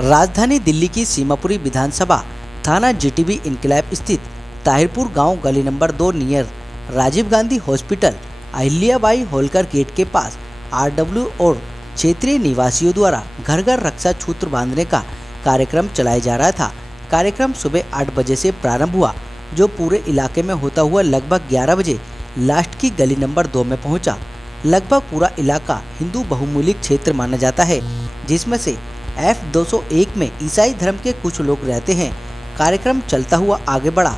राजधानी दिल्ली की सीमापुरी विधानसभा थाना जीटीबी इनकलाब स्थित ताहिरपुर गांव गली number 2 near Rajiv Gandhi hospital Ahilyabai Holkar gate के पास आरडब्ल्यू और क्षेत्रीय निवासियों द्वारा घर घर रक्षा सूत्र बांधने का कार्यक्रम चलाया जा रहा था। कार्यक्रम सुबह 8 बजे से प्रारंभ हुआ, जो पूरे इलाके में होता हुआ लगभग 11 बजे लास्ट की गली नंबर 2 में पहुंचा। लगभग पूरा इलाका हिंदू बहुमूल्य क्षेत्र माना जाता है, जिसमें से F201 में ईसाई धर्म के कुछ लोग रहते हैं। कार्यक्रम चलता हुआ आगे बढ़ा,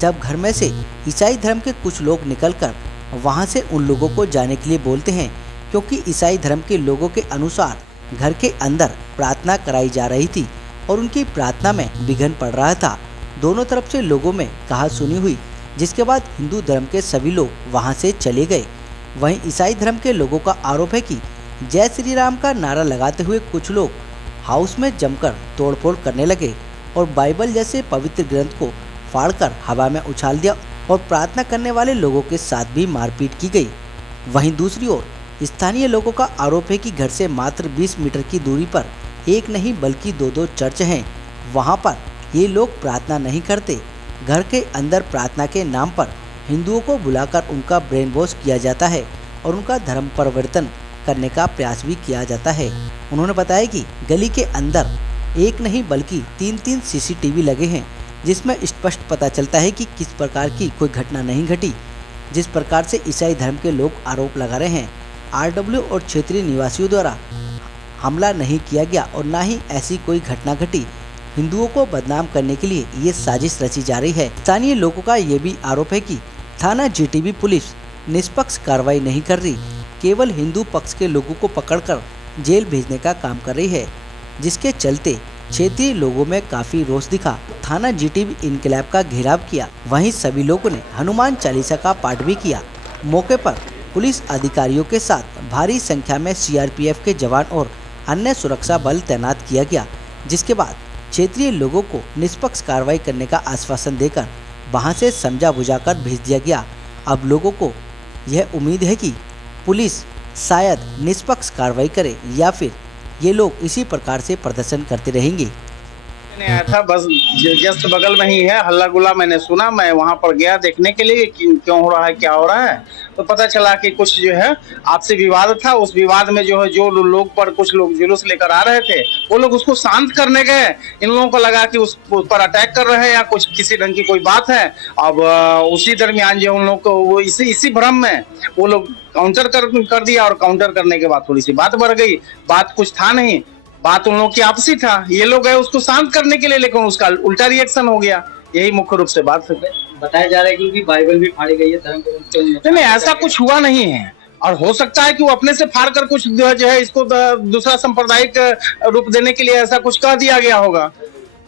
जब घर में से ईसाई धर्म के कुछ लोग निकलकर वहां से उन लोगों को जाने के लिए बोलते हैं, क्योंकि ईसाई धर्म के लोगों के अनुसार घर के अंदर प्रार्थना कराई जा रही थी और उनकी प्रार्थना में विघ्न पड़ रहा था। दोनों तरफ से लोगों में कहा सुनी हुई, जिसके बाद हिंदू धर्म के सभी लोग वहां से चले गए। वहीं ईसाई धर्म के लोगों का आरोप है कि जय श्री राम का नारा लगाते हुए कुछ लोग हाउस में जमकर तोड़फोड़ करने लगे और बाइबल जैसे पवित्र ग्रंथ को फाड़कर हवा में उछाल दिया और प्रार्थना करने वाले लोगों के साथ भी मारपीट की गई। वहीं दूसरी ओर स्थानीय लोगों का आरोप है कि घर से मात्र 20 मीटर की दूरी पर एक नहीं बल्कि दो चर्च हैं। वहां पर ये लोग प्रार्थना नहीं करते। घर के अंदर प्रार्थना के नाम पर हिंदुओं को बुलाकर उनका ब्रेन वॉश किया जाता है और उनका धर्म परिवर्तन करने का प्रयास भी किया जाता है। उन्होंने बताया कि गली के अंदर एक नहीं बल्कि 3 सीसीटीवी लगे हैं, जिसमें स्पष्ट पता चलता है कि किस प्रकार की कोई घटना नहीं घटी। जिस प्रकार से ईसाई धर्म के लोग आरोप लगा रहे हैं, आरडब्ल्यू और क्षेत्रीय निवासियों द्वारा हमला नहीं किया गया और न ही ऐसी कोई घटना घटी। हिंदुओं को बदनाम करने के लिए ये साजिश रची जा रही है। स्थानीय लोगों का ये भी आरोप है कि थाना जीटीबी पुलिस निष्पक्ष कार्रवाई नहीं कर रही, केवल हिंदू पक्ष के लोगों को पकड़कर जेल भेजने का काम कर रही है, जिसके चलते क्षेत्रीय लोगों में काफी रोष दिखा। थाना जीटीबी इनकलाब का घेराव किया। वहीं सभी लोगों ने हनुमान चालीसा का पाठ भी किया। मौके पर पुलिस अधिकारियों के साथ भारी संख्या में सीआरपीएफ के जवान और अन्य सुरक्षा बल तैनात किया गया, जिसके बाद क्षेत्रीय लोगों को निष्पक्ष कार्रवाई करने का आश्वासन देकर वहां से समझा बुझाकर भेज दिया गया। अब लोगों को यह उम्मीद है कि पुलिस शायद निष्पक्ष कार्रवाई करे या फिर ये लोग इसी प्रकार से प्रदर्शन करते रहेंगे। मैंने आया था, बस जस्ट बगल में ही है, हल्ला गुल्ला मैंने सुना। मैं वहां पर गया देखने के लिए कि क्यों हो रहा है, क्या हो रहा है। तो पता चला कि कुछ जो है आपसी विवाद था। उस विवाद में जो है जो लोग पर कुछ लोग जुलूस लेकर आ रहे थे, वो लोग उसको शांत करने गए। इन लोगों को लगा कि उस पर अटैक कर रहे हैं या कुछ किसी ढंग की कोई बात है। अब उसी दरमियान जो उन लोग को वो इसी भ्रम में वो लोग काउंटर कर दिया और काउंटर करने के बाद थोड़ी सी बात बढ़ गई। बात कुछ था नहीं, बात उन लोगों की आपसी था। ये लोग गए उसको शांत करने के लिए, लेकिन उसका उल्टा रिएक्शन हो गया। यही मुख्य रूप से बात बताया जा रहा है कि बाइबल भी फाड़ी गई है धर्म को। नहीं, ऐसा कुछ हुआ नहीं है। और हो सकता है कि वो अपने से फाड़ कर कुछ जो है इसको दूसरा सांप्रदायिक रूप देने के लिए ऐसा कुछ कह दिया गया होगा,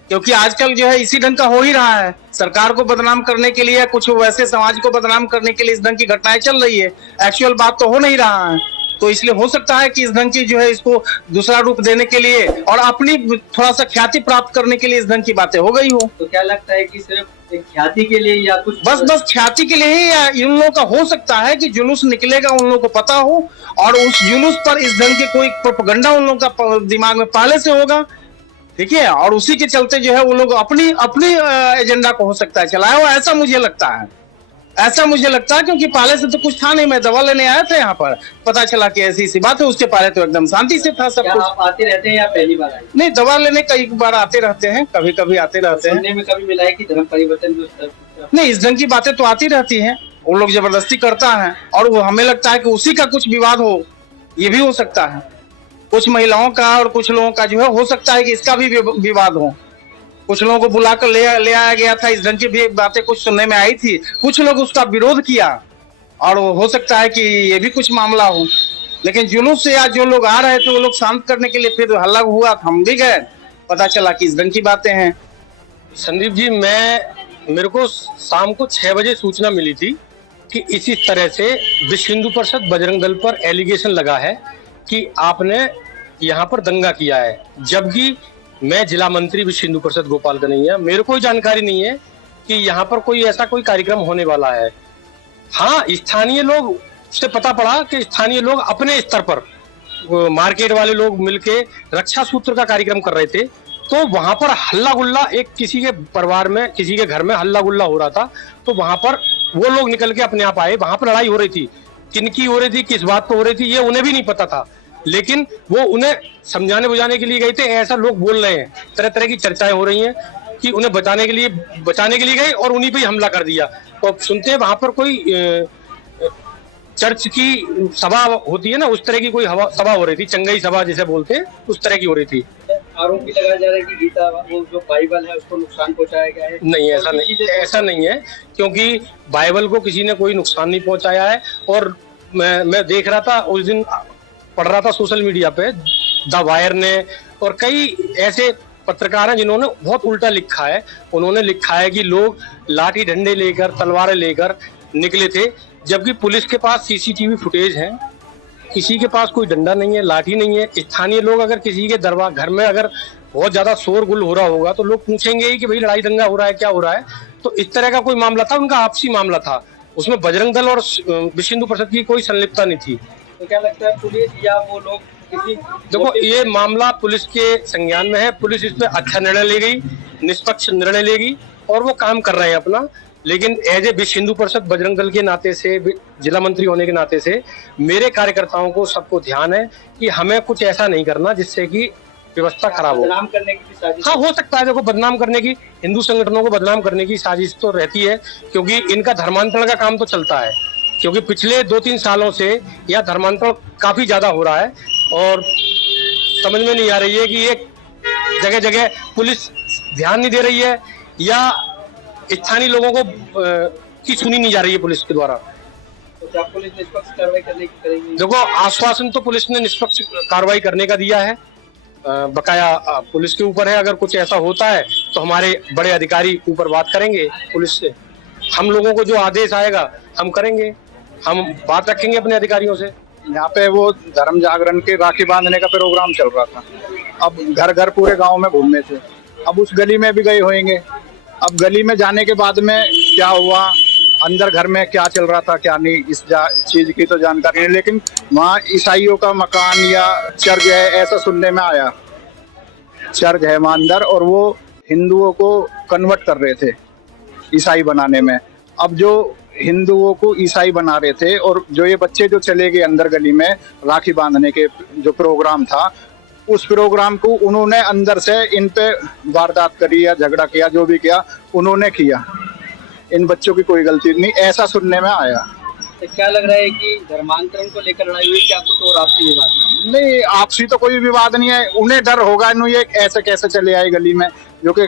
क्योंकि आजकल जो है इसी ढंग का हो ही रहा है। सरकार को बदनाम करने के लिए, कुछ वैसे समाज को बदनाम करने के लिए इस ढंग की घटनाएं चल रही है। एक्चुअल बात तो हो नहीं रहा है। तो इसलिए हो सकता है कि इस ढंग की जो है इसको दूसरा रूप देने के लिए और अपनी थोड़ा सा ख्याति प्राप्त करने के लिए इस ढंग की बातें हो गई हो। तो क्या लगता है कि सिर्फ एक ख्याति के लिए या कुछ बस ख्याति के लिए ही, या इन लोगों का हो सकता है कि जुलूस निकलेगा, उन लोगों को पता हो और उस जुलूस पर इस ढंग के कोई प्रोपेगेंडा उन लोगों का दिमाग में पहले से होगा, ठीक है, और उसी के चलते जो है वो लोग अपनी एजेंडा को हो सकता है चलाया हो। ऐसा मुझे लगता है, क्योंकि पहले से तो कुछ था नहीं। मैं दवा लेने आया था यहाँ पर, पता चला कि ऐसी सी बात है। उसके पहले तो एकदम शांति से था सब कुछ। आप आते रहते हैं या पहली बार आए? नहीं, दवा लेने कई बार आते रहते हैं, कभी कभी आते रहते हैं। सुनने में कभी मिला है कि धर्म परिवर्तन नहीं, इस ढंग की बातें तो आती रहती हैं। वो लोग जबरदस्ती करता है और वो हमें लगता है कि उसी का कुछ विवाद हो, ये भी हो सकता है। कुछ महिलाओं का और कुछ लोगों का जो है हो सकता है कि इसका भी विवाद हो। कुछ लोगों को बुलाकर ले आया गया था, इस ढंग की भी बातें कुछ सुनने में आई थी। कुछ लोग उसका विरोध किया और हो सकता है कि ये भी कुछ मामला हो। लेकिन जुलूस से या जो लोग आ रहे थे वो लोग शांत करने के लिए फिर हल्ला हुआ, हम भी गए, पता चला कि इस ढंग की बातें हैं। संदीप जी, मेरे को शाम को 6 बजे सूचना मिली थी कि इसी तरह से विश्व हिंदू परिषद बजरंग दल पर एलिगेशन लगा है कि आपने यहाँ पर दंगा किया है, जबकि मैं जिला मंत्री विश्व हिंदू परिषद गोपाल कन्हैया, मेरे को जानकारी नहीं है कि यहाँ पर कोई ऐसा कोई कार्यक्रम होने वाला है। हाँ, स्थानीय लोग से पता पड़ा कि स्थानीय लोग अपने स्तर पर मार्केट वाले लोग मिलके रक्षा सूत्र का कार्यक्रम कर रहे थे तो वहां पर हल्ला गुल्ला, एक किसी के परिवार में, किसी के घर में हल्ला गुल्ला हो रहा था, तो वहां पर वो लोग निकल के अपने आप आए। वहां पर लड़ाई हो रही थी, किनकी हो रही थी, किस बात पर हो रही थी, ये उन्हें भी नहीं पता था, लेकिन वो उन्हें समझाने बुझाने के लिए गए थे। ऐसा लोग बोल रहे हैं, तरह तरह की चर्चाएं हो रही हैं कि उन्हें बचाने के लिए गए और उन्हीं पे ही हमला कर दिया। तो अब सुनते हैं वहां पर कोई चर्च की सभा होती है ना, उस तरह की कोई सभा हो रही थी, चंगई सभा जिसे बोलते हैं, उस तरह की हो रही थी। आरोप भी लगाया जा रहा है कि गीता, वो जो बाइबल है, उसको नुकसान पहुंचाया गया है। नहीं, ऐसा नहीं है, क्योंकि बाइबल को किसी ने कोई नुकसान नहीं पहुंचाया है। और मैं देख रहा था, उस दिन पढ़ रहा था सोशल मीडिया पे, द वायर ने और कई ऐसे पत्रकार हैं जिन्होंने बहुत उल्टा लिखा है। उन्होंने लिखा है कि लोग लाठी डंडे लेकर, तलवारें लेकर निकले थे, जबकि पुलिस के पास सीसीटीवी फुटेज है, किसी के पास कोई डंडा नहीं है, लाठी नहीं है। स्थानीय लोग अगर किसी के घर में अगर बहुत ज्यादा शोरगुल हो रहा होगा तो लोग पूछेंगे ही कि भाई लड़ाई दंगा हो रहा है, क्या हो रहा है। तो इस तरह का कोई मामला था, उनका आपसी मामला था, उसमें बजरंग दल और विश्व हिंदू परिषद की कोई संलिप्तता नहीं थी। तो क्या लगता है, पुलिस या वो लोग देखो, ये मामला पुलिस के संज्ञान में है, पुलिस इस पे अच्छा निर्णय लेगी, निष्पक्ष निर्णय लेगी और वो काम कर रहे हैं अपना। लेकिन एज ए विश्व हिंदू परिषद बजरंग दल के नाते से, जिला मंत्री होने के नाते से, मेरे कार्यकर्ताओं को सबको ध्यान है कि हमें कुछ ऐसा नहीं करना जिससे कि व्यवस्था खराब हो। बदनाम करने की साजिश? हाँ, हो सकता है। देखो, बदनाम करने की, हिंदू संगठनों को बदनाम करने की साजिश तो रहती है, क्योंकि इनका धर्मांतरण का काम तो चलता है, क्योंकि पिछले 2-3 सालों से यह धर्मांतरण काफी ज्यादा हो रहा है और समझ में नहीं आ रही है कि ये जगह जगह पुलिस ध्यान नहीं दे रही है या स्थानीय लोगों को की सुनी नहीं जा रही है पुलिस के द्वारा। तो क्या पुलिस निष्पक्ष कार्रवाई करने की करेगी? देखो, आश्वासन तो पुलिस ने निष्पक्ष कार्रवाई करने का दिया है, बकाया पुलिस के ऊपर है। अगर कुछ ऐसा होता है तो हमारे बड़े अधिकारी ऊपर बात करेंगे पुलिस से, हम लोगों को जो आदेश आएगा हम करेंगे, हम बात रखेंगे अपने अधिकारियों से। यहाँ पे वो धर्म जागरण के राखी बांधने का प्रोग्राम चल रहा था। अब घर घर पूरे गांव में घूमने थे, अब उस गली में भी गए होंगे। अब गली में जाने के बाद में क्या हुआ, अंदर घर में क्या चल रहा था क्या नहीं, इस चीज की तो जानकारी नहीं, लेकिन वहाँ ईसाइयों का मकान या चर्च है ऐसा सुनने में आया। चर्च है वहाँ अंदर और वो हिंदुओं को कन्वर्ट कर रहे थे ईसाई बनाने में। अब जो हिंदुओं को ईसाई बना रहे थे और जो ये बच्चे जो चले गए अंदर गली में राखी बांधने के जो प्रोग्राम था, उस प्रोग्राम को उन्होंने अंदर से इन पे वारदात करी या झगड़ा किया, जो भी किया उन्होंने किया। इन बच्चों की कोई गलती नहीं, ऐसा सुनने में आया। तो क्या लग रहा है कि धर्मांतरण को लेकर लड़ाई हुई, क्या कुछ और आपसी विवाद? नहीं, आपसी तो कोई विवाद नहीं है। उन्हें डर होगा इन्हों ये ऐसे कैसे चले आए गली में, जो कि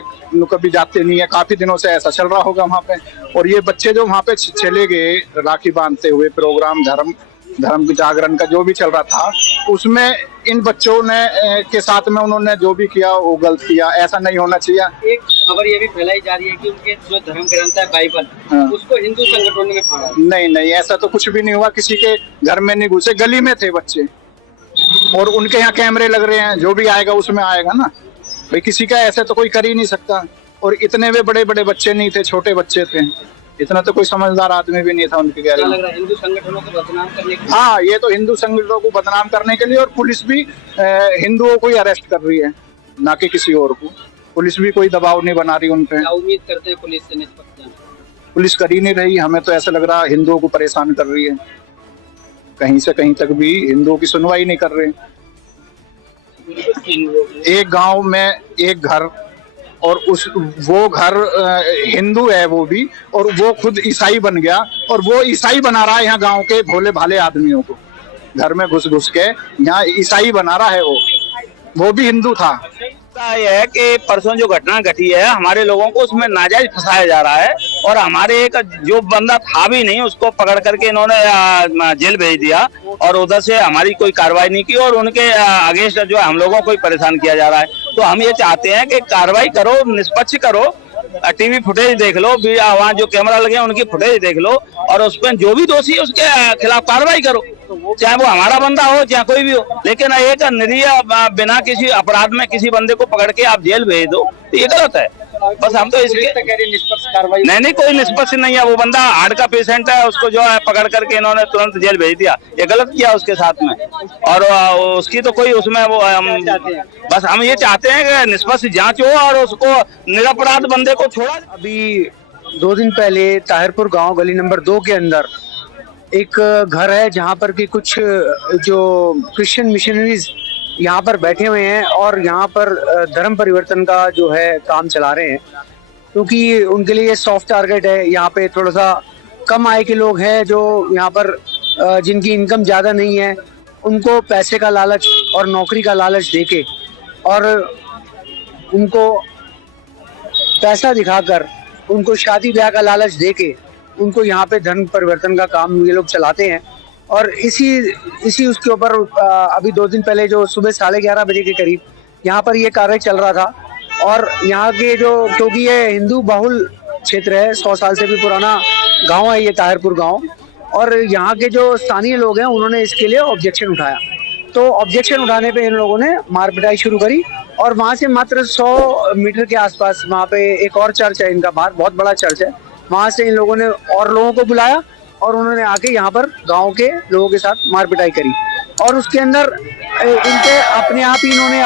कभी जाते नहीं है, काफी दिनों से ऐसा चल रहा होगा वहाँ पे। और ये बच्चे जो वहाँ पे चले गए राखी बांधते हुए, प्रोग्राम धर्म जागरण का जो भी चल रहा था, उसमें इन बच्चों ने के साथ में उन्होंने जो भी किया वो गलत किया, ऐसा नहीं होना चाहिए। एक खबर ये भी फैलाई जा रही है कि उनके जो धर्म ग्रंथ है बाइबल, उसको हिंदू संगठनों ने फाड़ा। नहीं, ऐसा तो कुछ भी नहीं हुआ, किसी के घर में नहीं घुसे, गली में थे बच्चे और उनके यहाँ कैमरे लग रहे हैं, जो भी आएगा उसमें आएगा ना भाई, किसी का ऐसे तो कोई कर ही नहीं सकता। और इतने वे बड़े बड़े बच्चे नहीं थे, छोटे बच्चे थे, इतना तो कोई समझदार आदमी भी नहीं था उनके गैर में। हिंदू संगठनों को बदनाम करने के लिए? हाँ, ये तो हिंदू संगठनों को बदनाम करने के लिए, और पुलिस भी हिंदुओं को ही अरेस्ट कर रही है, ना कि किसी और को। पुलिस भी कोई दबाव नहीं बना रही उन पे। क्या उम्मीद करते हैं पुलिस से निष्पक्ष जांच? पुलिस कर ही नहीं रही, हमें तो ऐसा लग रहा है हिंदुओं को परेशान कर रही है, कहीं से कहीं तक भी हिंदुओं की सुनवाई नहीं कर रहे। एक गांव में एक घर, और वो घर हिंदू है वो भी, और वो खुद ईसाई बन गया, और वो ईसाई बना रहा है यहाँ गांव के भोले भाले आदमियों को, घर में घुस घुस के यहाँ ईसाई बना रहा है। वो भी हिंदू था। यह है कि परसों जो घटना घटी है, हमारे लोगों को उसमें नाजायज फंसाया जा रहा है, और हमारे एक जो बंदा था भी नहीं उसको पकड़ करके इन्होंने जेल भेज दिया, और उधर से हमारी कोई कार्रवाई नहीं की, और उनके अगेंस्ट जो हम लोगों को परेशान किया जा रहा है। तो हम ये चाहते हैं कि कार्रवाई करो, निष्पक्ष करो, टीवी फुटेज देख लो, वहाँ जो कैमरा लगे उनकी फुटेज देख लो, और उस पर जो भी दोषी है उसके खिलाफ कार्रवाई करो, चाहे वो हमारा बंदा हो चाहे कोई भी हो। लेकिन एक निरीह बिना किसी अपराध में किसी बंदे को पकड़ के आप जेल भेज दो, तो ये गलत है। बस हम तो इसके निष्पक्ष कार्रवाई नहीं कोई निष्पक्ष नहीं है। वो बंदा हार्ट का पेशेंट है, उसको जो है पकड़ करके इन्होंने तुरंत जेल भेज दिया। ये गलत किया उसके साथ में, और उसकी तो कोई उसमें वो बस हम ये चाहते हैं कि निष्पक्ष जांच हो और उसको निरपराध बंदे को छोड़ा। अभी 2 दिन पहले ताहिरपुर गांव गली नंबर 2 के अंदर एक घर है जहां पर कि कुछ जो क्रिश्चियन मिशनरीज यहाँ पर बैठे हुए हैं और यहाँ पर धर्म परिवर्तन का जो है काम चला रहे हैं, क्योंकि उनके लिए सॉफ्ट टारगेट है। यहाँ पे थोड़ा सा कम आय के लोग हैं जो यहाँ पर जिनकी इनकम ज़्यादा नहीं है, उनको पैसे का लालच और नौकरी का लालच देके और उनको पैसा दिखाकर उनको शादी ब्याह का लालच देके उनको यहाँ पे धर्म परिवर्तन का काम ये लोग चलाते हैं। और इसी उसके ऊपर अभी 2 दिन पहले जो सुबह 11:30 बजे के करीब यहाँ पर ये कार्य चल रहा था। और यहाँ के जो, क्योंकि ये हिंदू बहुल क्षेत्र है, 100 साल से भी पुराना गांव है ये ताहिरपुर गांव, और यहाँ के जो स्थानीय लोग हैं उन्होंने इसके लिए ऑब्जेक्शन उठाया। तो ऑब्जेक्शन उठाने पे इन लोगों ने मार पिटाई शुरू करी और वहाँ से मात्र 100 मीटर के आसपास वहाँ पे एक और चर्च है इनका, बाहर बहुत बड़ा चर्च है, वहाँ से इन लोगों ने और लोगों को बुलाया और उन्होंने आके यहाँ पर गांव के लोगों के साथ मार पिटाई करी। और उसके अंदर इनके अपने आप ही इन्होंने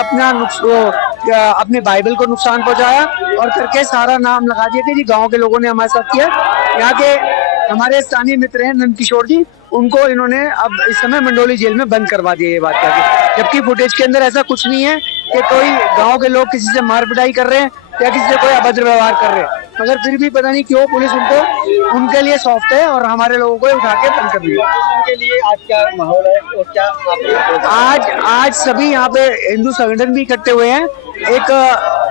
अपने बाइबल को नुकसान पहुंचाया और करके सारा नाम लगा दिया कि जी गांव के लोगों ने हमारे साथ किया। यहाँ के हमारे स्थानीय मित्र हैं नंद किशोर जी, उनको इन्होंने अब इस समय मंडोली जेल में बंद करवा दिया ये बात करके, जबकि फुटेज के अंदर ऐसा कुछ नहीं है कि कोई गांव के लोग किसी से मार पिटाई कर रहे हैं या किसी से कोई अभद्र व्यवहार कर रहे हैं। मगर फिर भी पता नहीं क्यों पुलिस उनको उनके लिए सॉफ्ट है और हमारे लोगों को उठा के बंद कर दिया। के लिए आज क्या माहौल है और क्या आज सभी यहाँ पे हिंदू संगठन भी इकट्ठे हुए हैं।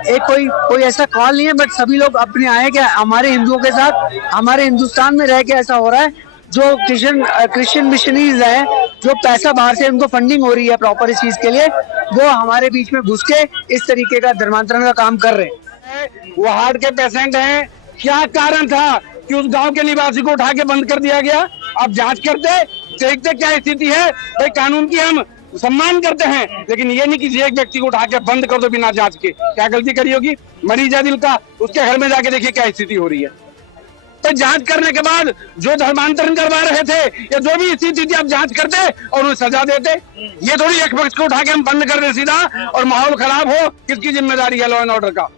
एक कोई ऐसा कॉल नहीं है, बट सभी लोग अपने आए कि हमारे हिंदुओं के साथ, हमारे हिंदुस्तान में रह के ऐसा हो रहा है, जो क्रिश्चियन मिशनरीज हैं, जो पैसा बाहर से उनको फंडिंग हो रही है प्रॉपर इस चीज के लिए, वो हमारे बीच में घुस के इस तरीके का धर्मांतरण का काम कर रहे हैं। वो हार्ट के पेशेंट हैं, क्या कारण था कि उस गांव के निवासी को उठा के बंद कर दिया गया? अब जांच करते देखते क्या स्थिति है। भाई कानून की हम सम्मान करते हैं, लेकिन ये नहीं कि एक व्यक्ति को उठा के बंद कर दो बिना जांच के। क्या गलती करी होगी? मरीज है दिल का, उसके घर में जाके देखिए क्या स्थिति हो रही है। तो जांच करने के बाद जो धर्मांतरण करवा रहे थे या जो भी स्थिति थी, आप जांच करते और उन्हें सजा देते। ये थोड़ी एक व्यक्ति को उठा के हम बंद कर दे सीधा और माहौल खराब हो, किसकी जिम्मेदारी है लॉ एंड ऑर्डर का?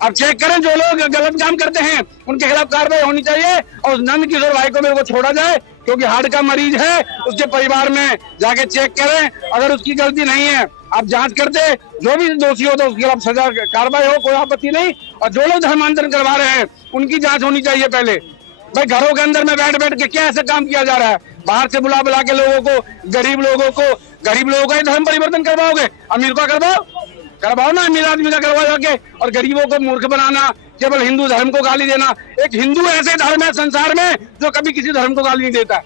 अब चेक करें, जो लोग गलत काम करते हैं उनके खिलाफ कार्रवाई होनी चाहिए और नंद किशोर भाई को मेरे को छोड़ा जाए, क्योंकि हार्ट का मरीज है। उसके परिवार में जाके चेक करें, अगर उसकी गलती नहीं है आप जांच करते, जो भी दोषी हो तो उसके खिलाफ सजा कार्रवाई हो, कोई आपत्ति नहीं। और जो लोग धर्मांतरण करवा रहे हैं उनकी जांच होनी चाहिए पहले। भाई घरों के अंदर में बैठ के क्या ऐसा काम किया जा रहा है? बाहर से बुला के लोगों को, गरीब लोगों का ही धर्म परिवर्तन करवाओगे? अमीर का करवाओ ना, अमीर आदमी का करवा जाके, और गरीबों को मूर्ख बनाना, केवल हिंदू धर्म को गाली देना। एक हिंदू ऐसे धर्म है संसार में जो कभी किसी धर्म को गाली नहीं देता।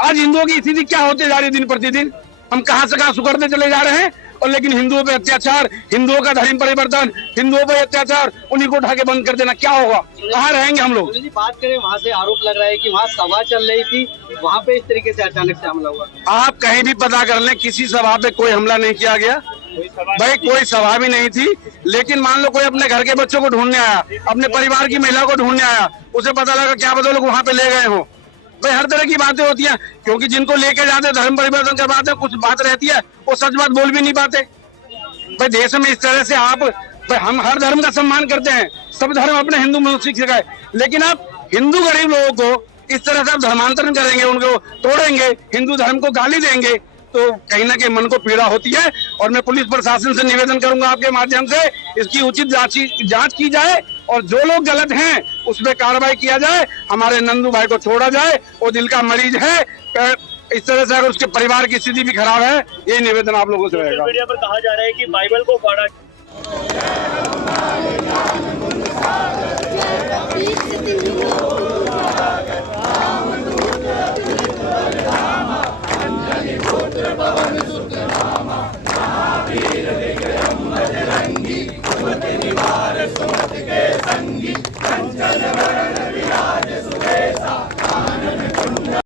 आज हिंदुओं की स्थिति क्या होती जा रही है दिन प्रतिदिन? हम कहां से कहां सुधरते चले जा रहे हैं, और लेकिन हिंदुओं पे अत्याचार, हिंदुओं का धर्म परिवर्तन, हिंदुओं पे अत्याचार, उन्हीं को उठा के बंद कर देना, क्या होगा? कहाँ रहेंगे हम लोग? बात करें, वहाँ से आरोप लग रहा है कि वहाँ सभा चल रही थी, वहाँ पे इस तरीके से अचानक से हमला हुआ। आप कहीं भी पता कर लें, किसी सभा पे कोई हमला नहीं किया गया। भाई कोई सभा भी नहीं थी, लेकिन मान लो कोई अपने घर के बच्चों को ढूंढने आया, अपने परिवार की महिला को ढूंढने आया, उसे पता लगा क्या पता लोग वहाँ पे ले गए हो। भाई हर तरह की बातें होती हैं, क्योंकि जिनको लेके जाते धर्म परिवर्तन करवाते हैं, कुछ बात रहती है वो सच बात बोल भी नहीं पाते। भाई देश में इस तरह से हम हर धर्म का सम्मान करते हैं, सब धर्म अपने हिंदू मनुष्य सिखाए, लेकिन आप हिंदू गरीब लोगों को इस तरह से आप धर्मांतरण करेंगे, उनको तोड़ेंगे, हिंदू धर्म को गाली देंगे, तो कहीं ना कहीं मन को पीड़ा होती है। और मैं पुलिस प्रशासन से निवेदन करूंगा आपके माध्यम से, इसकी उचित जांच की जाए और जो लोग गलत हैं उस पर कार्रवाई किया जाए। हमारे नंदू भाई को छोड़ा जाए, वो दिल का मरीज है। इस तरह से अगर उसके परिवार की स्थिति भी खराब है, ये निवेदन आप लोगों से रहेगा। मीडिया पर कहा जा रहा है कि बाइबल को फाड़ा महावीर विक्रम बजरंगी, कुमति निवारण